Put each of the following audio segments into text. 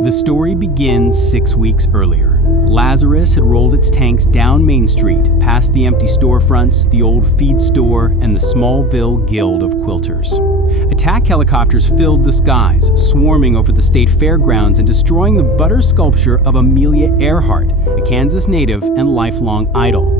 The story begins 6 weeks earlier. Lazarus had rolled its tanks down Main Street, past the empty storefronts, the old feed store, and the Smallville Guild of Quilters. Attack helicopters filled the skies, swarming over the state fairgrounds and destroying the butter sculpture of Amelia Earhart, a Kansas native and lifelong idol.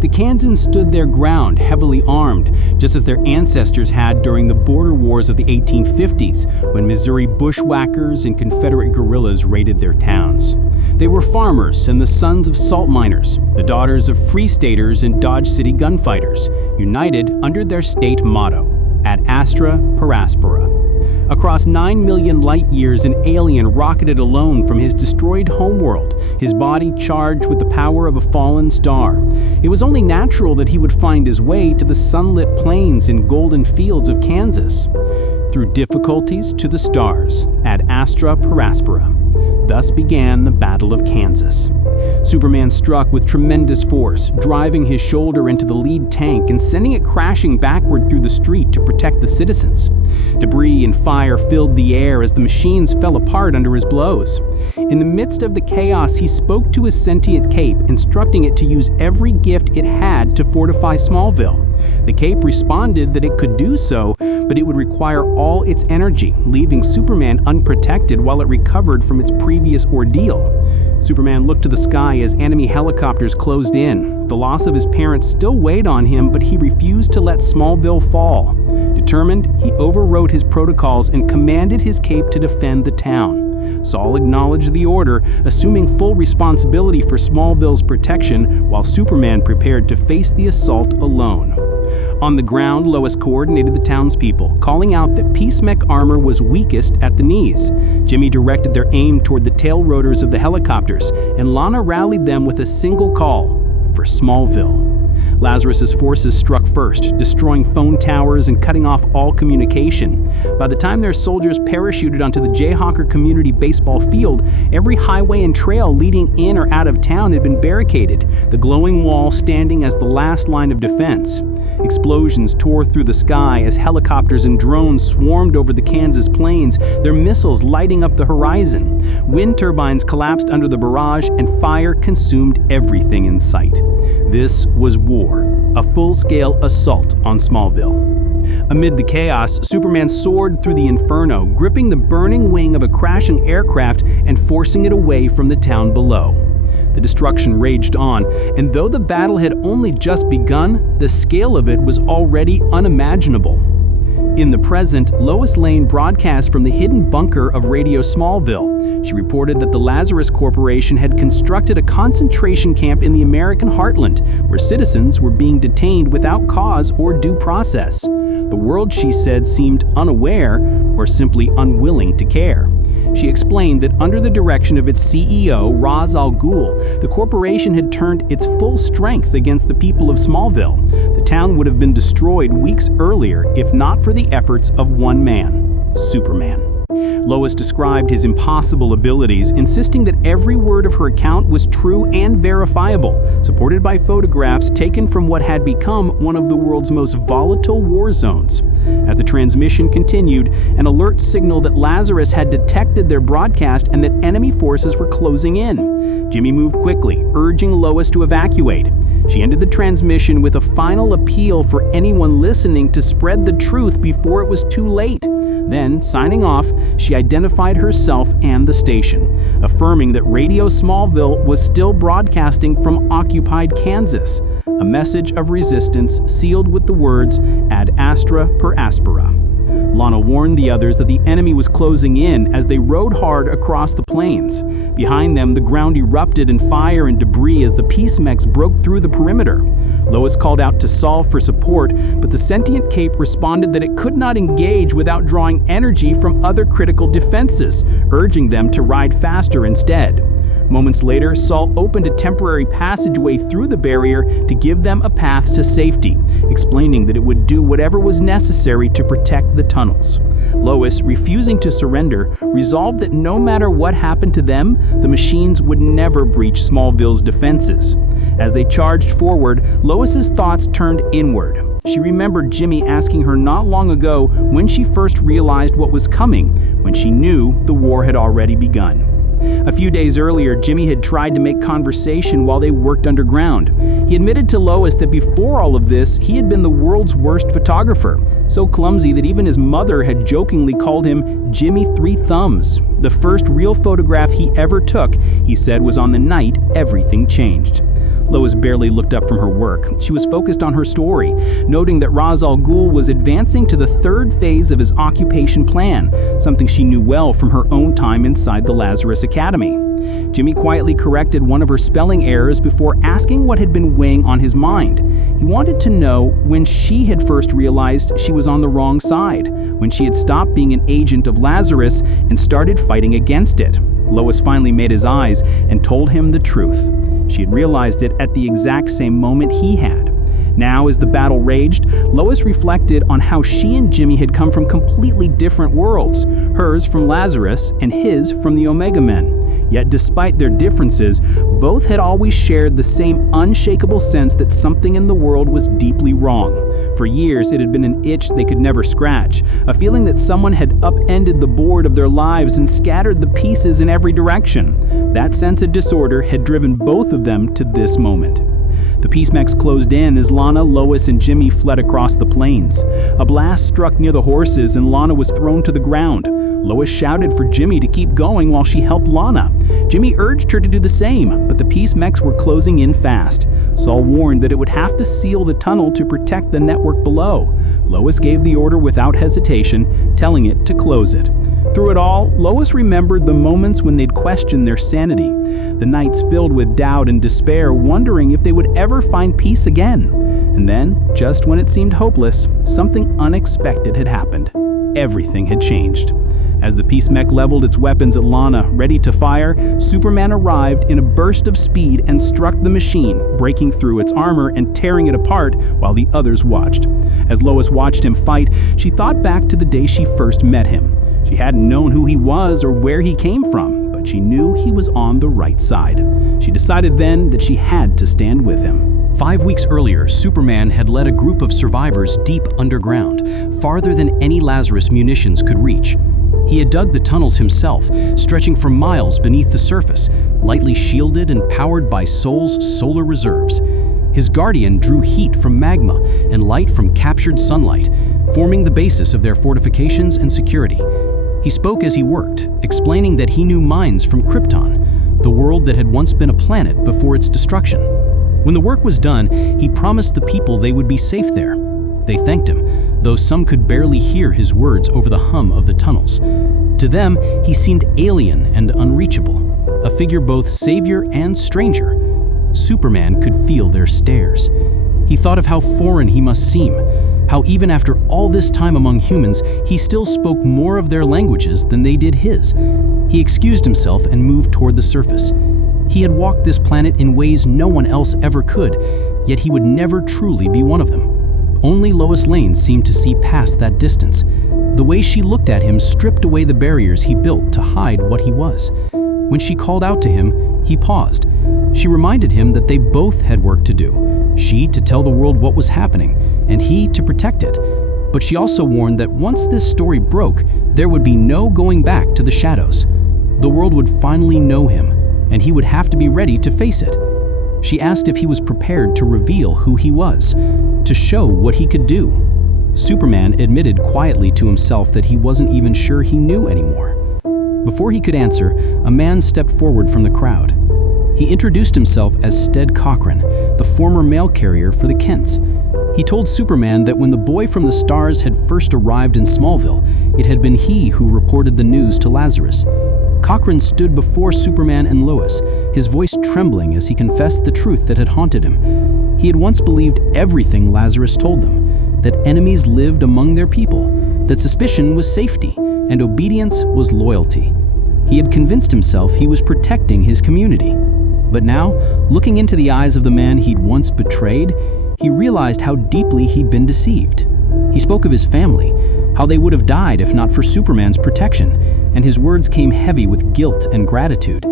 The Kansans stood their ground, heavily armed, just as their ancestors had during the border wars of the 1850s, when Missouri bushwhackers and Confederate guerrillas raided their towns. They were farmers and the sons of salt miners, the daughters of Free Staters and Dodge City gunfighters, united under their state motto, Ad Astra per Aspera. Across 9 million light-years, an alien rocketed alone from his destroyed homeworld, his body charged with the power of a fallen star. It was only natural that he would find his way to the sunlit plains and golden fields of Kansas. Through difficulties to the stars, Ad Astra per Aspera. Thus began the Battle of Kansas. Superman struck with tremendous force, driving his shoulder into the lead tank and sending it crashing backward through the street to protect the citizens. Debris and fire filled the air as the machines fell apart under his blows. In the midst of the chaos, he spoke to his sentient cape, instructing it to use every gift it had to fortify Smallville. The cape responded that it could do so, but it would require all its energy, leaving Superman unprotected while it recovered from its previous ordeal. Superman looked to the sky as enemy helicopters closed in. The loss of his parents still weighed on him, but he refused to let Smallville fall. Determined, he overrode his protocols and commanded his cape to defend the town. Saul acknowledged the order, assuming full responsibility for Smallville's protection, while Superman prepared to face the assault alone. On the ground, Lois coordinated the townspeople, calling out that Peacemech armor was weakest at the knees. Jimmy directed their aim toward the tail rotors of the helicopters, and Lana rallied them with a single call for Smallville. Lazarus's forces struck first, destroying phone towers and cutting off all communication. By the time their soldiers parachuted onto the Jayhawker Community Baseball Field, every highway and trail leading in or out of town had been barricaded, the glowing wall standing as the last line of defense. Explosions tore through the sky as helicopters and drones swarmed over the Kansas plains, their missiles lighting up the horizon. Wind turbines collapsed under the barrage, and fire consumed everything in sight. This was war, a full-scale assault on Smallville. Amid the chaos, Superman soared through the inferno, gripping the burning wing of a crashing aircraft and forcing it away from the town below. The destruction raged on, and though the battle had only just begun, the scale of it was already unimaginable. In the present, Lois Lane broadcast from the hidden bunker of Radio Smallville. She reported that the Lazarus Corporation had constructed a concentration camp in the American heartland, where citizens were being detained without cause or due process. The world, she said, seemed unaware or simply unwilling to care. She explained that under the direction of its CEO, Ra's al Ghul, the corporation had turned its full strength against the people of Smallville. The town would have been destroyed weeks earlier if not for the efforts of one man, Superman. Lois described his impossible abilities, insisting that every word of her account was true and verifiable, supported by photographs taken from what had become one of the world's most volatile war zones. As the transmission continued, an alert signaled that Lazarus had detected their broadcast and that enemy forces were closing in. Jimmy moved quickly, urging Lois to evacuate. She ended the transmission with a final appeal for anyone listening to spread the truth before it was too late. Then, signing off, she identified herself and the station, affirming that Radio Smallville was still broadcasting from occupied Kansas, a message of resistance sealed with the words Ad Astra per Aspera. Lana warned the others that the enemy was closing in as they rode hard across the plains. Behind them, the ground erupted in fire and debris as the Peacemechs broke through the perimeter. Lois called out to Saul for support, but the sentient cape responded that it could not engage without drawing energy from other critical defenses, urging them to ride faster instead. Moments later, Saul opened a temporary passageway through the barrier to give them a path to safety, explaining that it would do whatever was necessary to protect the tunnels. Lois, refusing to surrender, resolved that no matter what happened to them, the machines would never breach Smallville's defenses. As they charged forward, Lois's thoughts turned inward. She remembered Jimmy asking her not long ago when she first realized what was coming, when she knew the war had already begun. A few days earlier, Jimmy had tried to make conversation while they worked underground. He admitted to Lois that before all of this, he had been the world's worst photographer, so clumsy that even his mother had jokingly called him Jimmy Three Thumbs. The first real photograph he ever took, he said, was on the night everything changed. Lois barely looked up from her work. She was focused on her story, noting that Ra's al Ghul was advancing to the third phase of his occupation plan, something she knew well from her own time inside the Lazarus Academy. Jimmy quietly corrected one of her spelling errors before asking what had been weighing on his mind. He wanted to know when she had first realized she was on the wrong side, when she had stopped being an agent of Lazarus and started fighting against it. Lois finally made his eyes and told him the truth. She had realized it at the exact same moment he had. Now, as the battle raged, Lois reflected on how she and Jimmy had come from completely different worlds, hers from Lazarus and his from the Omega Men. Yet despite their differences, both had always shared the same unshakable sense that something in the world was deeply wrong. For years, it had been an itch they could never scratch, a feeling that someone had upended the board of their lives and scattered the pieces in every direction. That sense of disorder had driven both of them to this moment. The peace mechs closed in as Lana, Lois, and Jimmy fled across the plains. A blast struck near the horses and Lana was thrown to the ground. Lois shouted for Jimmy to keep going while she helped Lana. Jimmy urged her to do the same, but the peace mechs were closing in fast. Saul warned that it would have to seal the tunnel to protect the network below. Lois gave the order without hesitation, telling it to close it. Through it all, Lois remembered the moments when they'd questioned their sanity, the nights filled with doubt and despair, wondering if they would ever find peace again. And then, just when it seemed hopeless, something unexpected had happened. Everything had changed. As the peace mech leveled its weapons at Lana, ready to fire, Superman arrived in a burst of speed and struck the machine, breaking through its armor and tearing it apart while the others watched. As Lois watched him fight, she thought back to the day she first met him. She hadn't known who he was or where he came from, but she knew he was on the right side. She decided then that she had to stand with him. 5 weeks earlier, Superman had led a group of survivors deep underground, farther than any Lazarus munitions could reach. He had dug the tunnels himself, stretching for miles beneath the surface, lightly shielded and powered by Sol's solar reserves. His guardian drew heat from magma and light from captured sunlight, forming the basis of their fortifications and security. He spoke as he worked, explaining that he knew mines from Krypton, the world that had once been a planet before its destruction. When the work was done, he promised the people they would be safe there. They thanked him, though some could barely hear his words over the hum of the tunnels. To them, he seemed alien and unreachable, a figure both savior and stranger. Superman could feel their stares. He thought of how foreign he must seem, how even after all this time among humans, he still spoke more of their languages than they did his. He excused himself and moved toward the surface. He had walked this planet in ways no one else ever could, yet he would never truly be one of them. Only Lois Lane seemed to see past that distance. The way she looked at him stripped away the barriers he built to hide what he was. When she called out to him, he paused. She reminded him that they both had work to do, she to tell the world what was happening, and he to protect it. But she also warned that once this story broke, there would be no going back to the shadows. The world would finally know him, and he would have to be ready to face it. She asked if he was prepared to reveal who he was, to show what he could do. Superman admitted quietly to himself that he wasn't even sure he knew anymore. Before he could answer, a man stepped forward from the crowd. He introduced himself as Stead Cochran, the former mail carrier for the Kents. He told Superman that when the boy from the stars had first arrived in Smallville, it had been he who reported the news to Lazarus. Cochran stood before Superman and Lois, his voice trembling as he confessed the truth that had haunted him. He had once believed everything Lazarus told them, that enemies lived among their people, that suspicion was safety, and obedience was loyalty. He had convinced himself he was protecting his community. But now, looking into the eyes of the man he'd once betrayed, he realized how deeply he'd been deceived. He spoke of his family, how they would have died if not for Superman's protection, and his words came heavy with guilt and gratitude.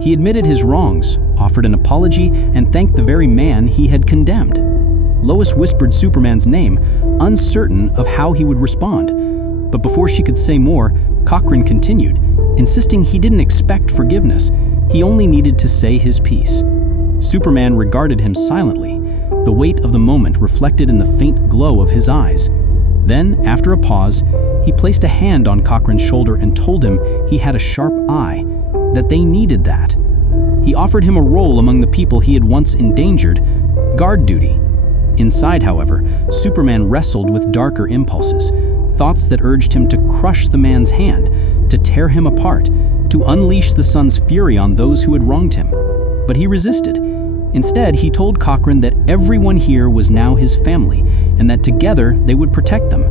He admitted his wrongs, offered an apology, and thanked the very man he had condemned. Lois whispered Superman's name, uncertain of how he would respond. But before she could say more, Cochran continued. insisting he didn't expect forgiveness. He only needed to say his piece. Superman regarded him silently, the weight of the moment reflected in the faint glow of his eyes. Then, after a pause, he placed a hand on Cochrane's shoulder and told him he had a sharp eye, that they needed that. He offered him a role among the people he had once endangered, guard duty. Inside, however, Superman wrestled with darker impulses, thoughts that urged him to crush the man's hand, to tear him apart, to unleash the sun's fury on those who had wronged him. But he resisted. Instead, he told Cochrane that everyone here was now his family, and that together they would protect them.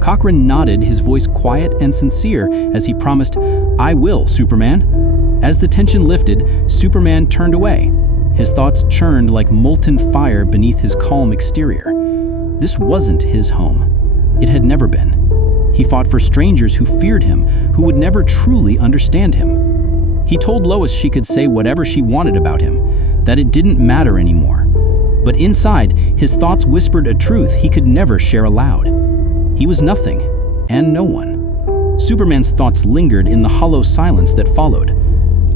Cochrane nodded, his voice quiet and sincere, as he promised, "I will, Superman." As the tension lifted, Superman turned away. His thoughts churned like molten fire beneath his calm exterior. This wasn't his home. It had never been. He fought for strangers who feared him, who would never truly understand him. He told Lois she could say whatever she wanted about him, that it didn't matter anymore. But inside, his thoughts whispered a truth he could never share aloud. He was nothing, and no one. Superman's thoughts lingered in the hollow silence that followed.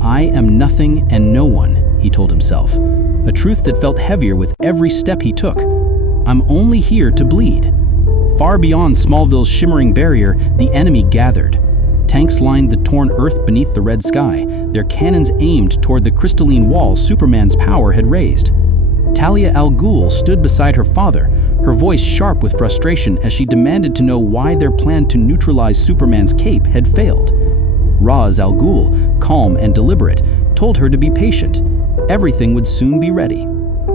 "I am nothing and no one," he told himself, a truth that felt heavier with every step he took. "I'm only here to bleed." Far beyond Smallville's shimmering barrier, the enemy gathered. Tanks lined the torn earth beneath the red sky, their cannons aimed toward the crystalline wall Superman's power had raised. Talia al Ghul stood beside her father, her voice sharp with frustration as she demanded to know why their plan to neutralize Superman's cape had failed. Ra's al Ghul, calm and deliberate, told her to be patient. Everything would soon be ready.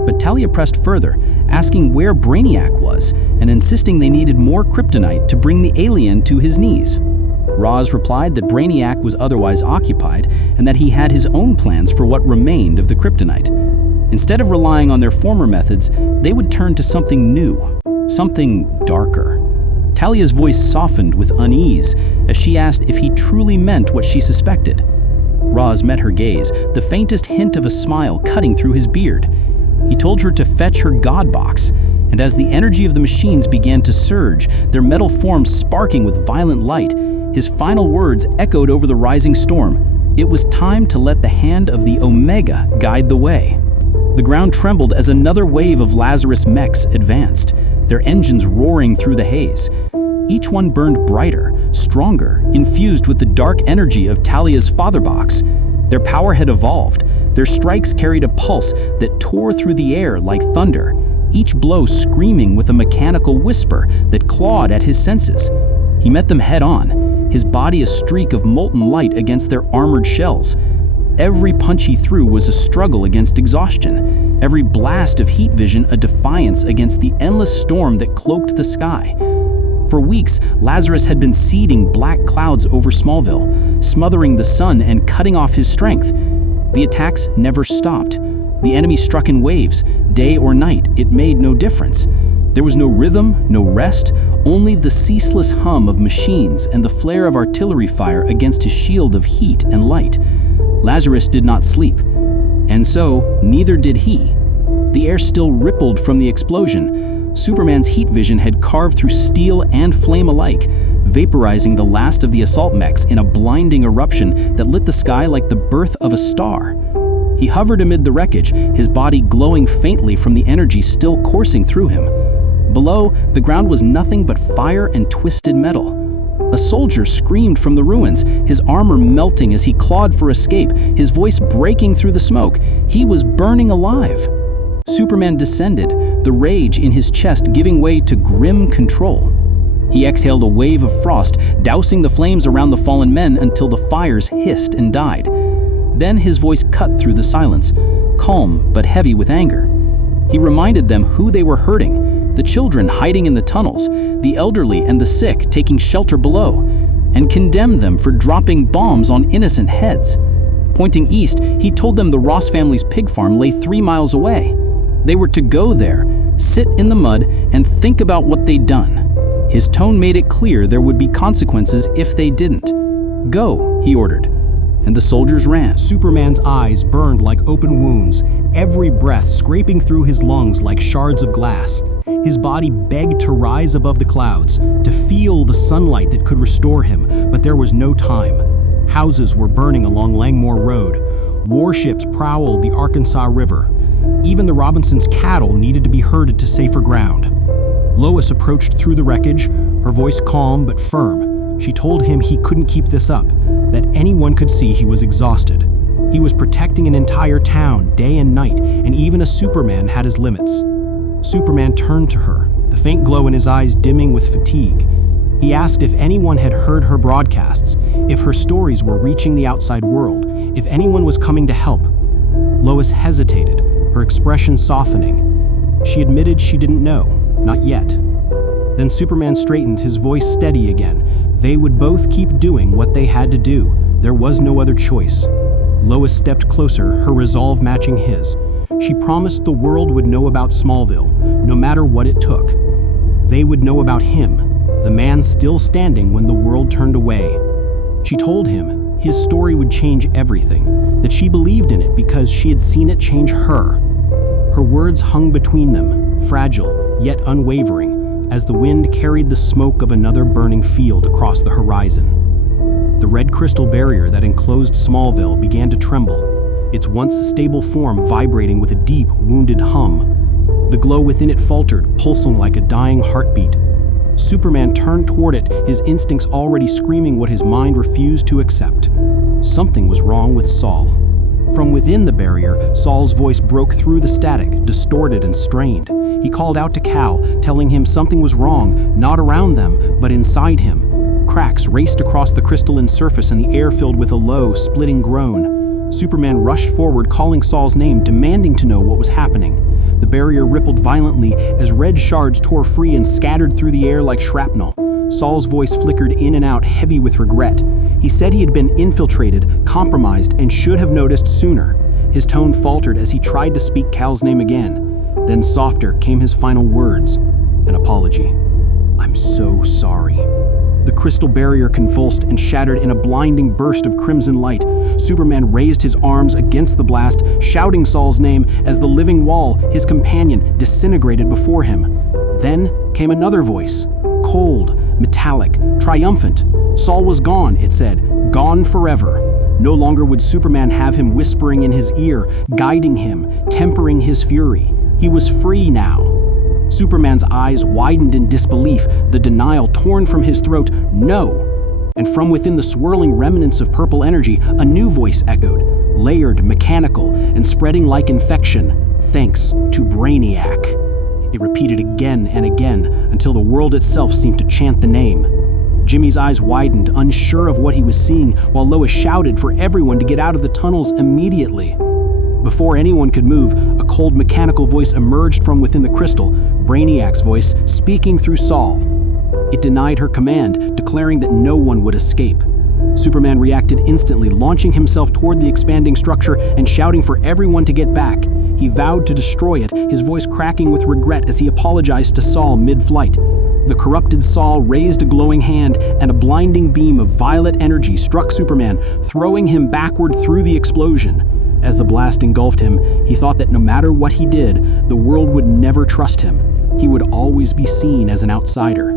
But Talia pressed further, asking where Brainiac was and insisting they needed more kryptonite to bring the alien to his knees. Ra's replied that Brainiac was otherwise occupied and that he had his own plans for what remained of the kryptonite. Instead of relying on their former methods, they would turn to something new, something darker. Talia's voice softened with unease as she asked if he truly meant what she suspected. Ra's met her gaze, the faintest hint of a smile cutting through his beard. He told her to fetch her God box, and as the energy of the machines began to surge, their metal forms sparking with violent light, his final words echoed over the rising storm. It was time to let the hand of the Omega guide the way. The ground trembled as another wave of Lazarus mechs advanced, their engines roaring through the haze. Each one burned brighter, stronger, infused with the dark energy of Talia's father box. Their power had evolved. Their strikes carried a pulse that tore through the air like thunder, each blow screaming with a mechanical whisper that clawed at his senses. He met them head on, his body a streak of molten light against their armored shells. Every punch he threw was a struggle against exhaustion, every blast of heat vision a defiance against the endless storm that cloaked the sky. For weeks, Lazarus had been seeding black clouds over Smallville, smothering the sun and cutting off his strength. The attacks never stopped. The enemy struck in waves, day or night, it made no difference. There was no rhythm, no rest, only the ceaseless hum of machines and the flare of artillery fire against his shield of heat and light. Lazarus did not sleep, and so neither did he. The air still rippled from the explosion. Superman's heat vision had carved through steel and flame alike, vaporizing the last of the assault mechs in a blinding eruption that lit the sky like the birth of a star. He hovered amid the wreckage, his body glowing faintly from the energy still coursing through him. Below, the ground was nothing but fire and twisted metal. A soldier screamed from the ruins, his armor melting as he clawed for escape, his voice breaking through the smoke. He was burning alive. Superman descended, the rage in his chest giving way to grim control. He exhaled a wave of frost, dousing the flames around the fallen men until the fires hissed and died. Then his voice cut through the silence, calm but heavy with anger. He reminded them who they were hurting, the children hiding in the tunnels, the elderly and the sick taking shelter below, and condemned them for dropping bombs on innocent heads. Pointing east, he told them the Ross family's pig farm lay 3 miles away. They were to go there, sit in the mud, and think about what they'd done. His tone made it clear there would be consequences if they didn't. "Go," he ordered, and the soldiers ran. Superman's eyes burned like open wounds, every breath scraping through his lungs like shards of glass. His body begged to rise above the clouds, to feel the sunlight that could restore him, but there was no time. Houses were burning along Langmore Road. Warships prowled the Arkansas River. Even the Robinsons' cattle needed to be herded to safer ground. Lois approached through the wreckage, her voice calm but firm. She told him he couldn't keep this up, that anyone could see he was exhausted. He was protecting an entire town, day and night, and even a Superman had his limits. Superman turned to her, the faint glow in his eyes dimming with fatigue. He asked if anyone had heard her broadcasts, if her stories were reaching the outside world, if anyone was coming to help. Lois hesitated, her expression softening. She admitted she didn't know, not yet. Then Superman straightened, his voice steady again. They would both keep doing what they had to do. There was no other choice. Lois stepped closer, her resolve matching his. She promised the world would know about Smallville, no matter what it took. They would know about him, the man still standing when the world turned away. She told him his story would change everything, that she believed in it because she had seen it change her. Her words hung between them, fragile yet unwavering, as the wind carried the smoke of another burning field across the horizon. The red crystal barrier that enclosed Smallville began to tremble, its once stable form vibrating with a deep, wounded hum. The glow within it faltered, pulsing like a dying heartbeat. Superman turned toward it, his instincts already screaming what his mind refused to accept. Something was wrong with Saul. From within the barrier, Saul's voice broke through the static, distorted and strained. He called out to Cal, telling him something was wrong, not around them, but inside him. Cracks raced across the crystalline surface and the air filled with a low, splitting groan. Superman rushed forward, calling Saul's name, demanding to know what was happening. The barrier rippled violently as red shards tore free and scattered through the air like shrapnel. Saul's voice flickered in and out, heavy with regret. He said he had been infiltrated, compromised, and should have noticed sooner. His tone faltered as he tried to speak Cal's name again. Then softer came his final words, an apology. "I'm so sorry." The crystal barrier convulsed and shattered in a blinding burst of crimson light. Superman raised his arms against the blast, shouting Saul's name as the living wall, his companion, disintegrated before him. Then came another voice, cold, metallic, triumphant. Saul was gone, it said, gone forever. No longer would Superman have him whispering in his ear, guiding him, tempering his fury. He was free now. Superman's eyes widened in disbelief, the denial torn from his throat, no. And from within the swirling remnants of purple energy, a new voice echoed, layered, mechanical, and spreading like infection, thanks to Brainiac. It repeated again and again until the world itself seemed to chant the name. Jimmy's eyes widened, unsure of what he was seeing, while Lois shouted for everyone to get out of the tunnels immediately. Before anyone could move, a cold mechanical voice emerged from within the crystal, Brainiac's voice, speaking through Saul. It denied her command, declaring that no one would escape. Superman reacted instantly, launching himself toward the expanding structure and shouting for everyone to get back. He vowed to destroy it, his voice cracking with regret as he apologized to Saul mid-flight. The corrupted Saul raised a glowing hand, and a blinding beam of violet energy struck Superman, throwing him backward through the explosion. As the blast engulfed him, he thought that no matter what he did, the world would never trust him. He would always be seen as an outsider.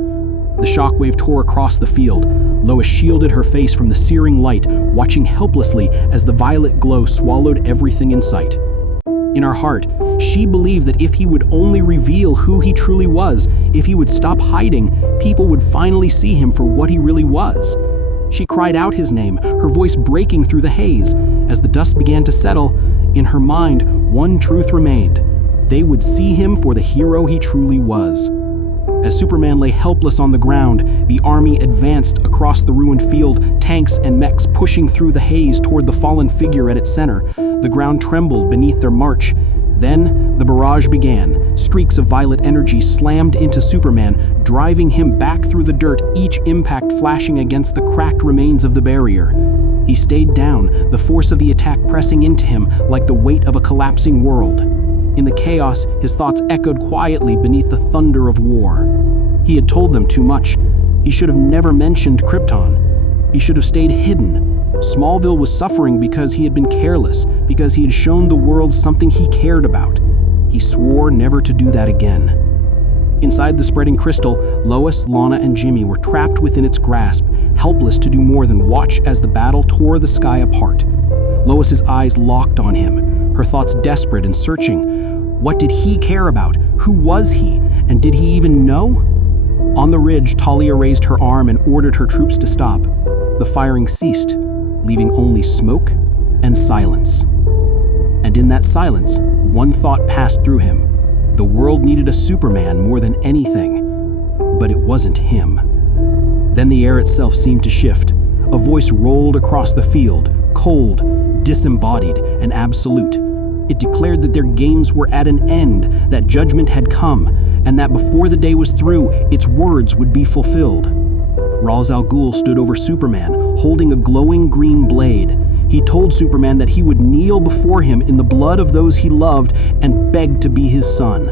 The shockwave tore across the field. Lois shielded her face from the searing light, watching helplessly as the violet glow swallowed everything in sight. In her heart, she believed that if he would only reveal who he truly was, if he would stop hiding, people would finally see him for what he really was. She cried out his name, her voice breaking through the haze. As the dust began to settle, in her mind, one truth remained. They would see him for the hero he truly was. As Superman lay helpless on the ground, the army advanced across the ruined field, tanks and mechs pushing through the haze toward the fallen figure at its center. The ground trembled beneath their march. Then the barrage began. Streaks of violet energy slammed into Superman, driving him back through the dirt, each impact flashing against the cracked remains of the barrier. He stayed down, the force of the attack pressing into him like the weight of a collapsing world. In the chaos, his thoughts echoed quietly beneath the thunder of war. He had told them too much. He should have never mentioned Krypton. He should have stayed hidden. Smallville was suffering because he had been careless, because he had shown the world something he cared about. He swore never to do that again. Inside the spreading crystal, Lois, Lana, and Jimmy were trapped within its grasp, helpless to do more than watch as the battle tore the sky apart. Lois's eyes locked on him, her thoughts desperate and searching. What did he care about? Who was he? And did he even know? On the ridge, Talia raised her arm and ordered her troops to stop. The firing ceased, leaving only smoke and silence. And in that silence, one thought passed through him. The world needed a Superman more than anything, but it wasn't him. Then the air itself seemed to shift. A voice rolled across the field, cold, disembodied, and absolute. It declared that their games were at an end, that judgment had come, and that before the day was through, its words would be fulfilled. Ra's al Ghul stood over Superman, holding a glowing green blade. He told Superman that he would kneel before him in the blood of those he loved and beg to be his son.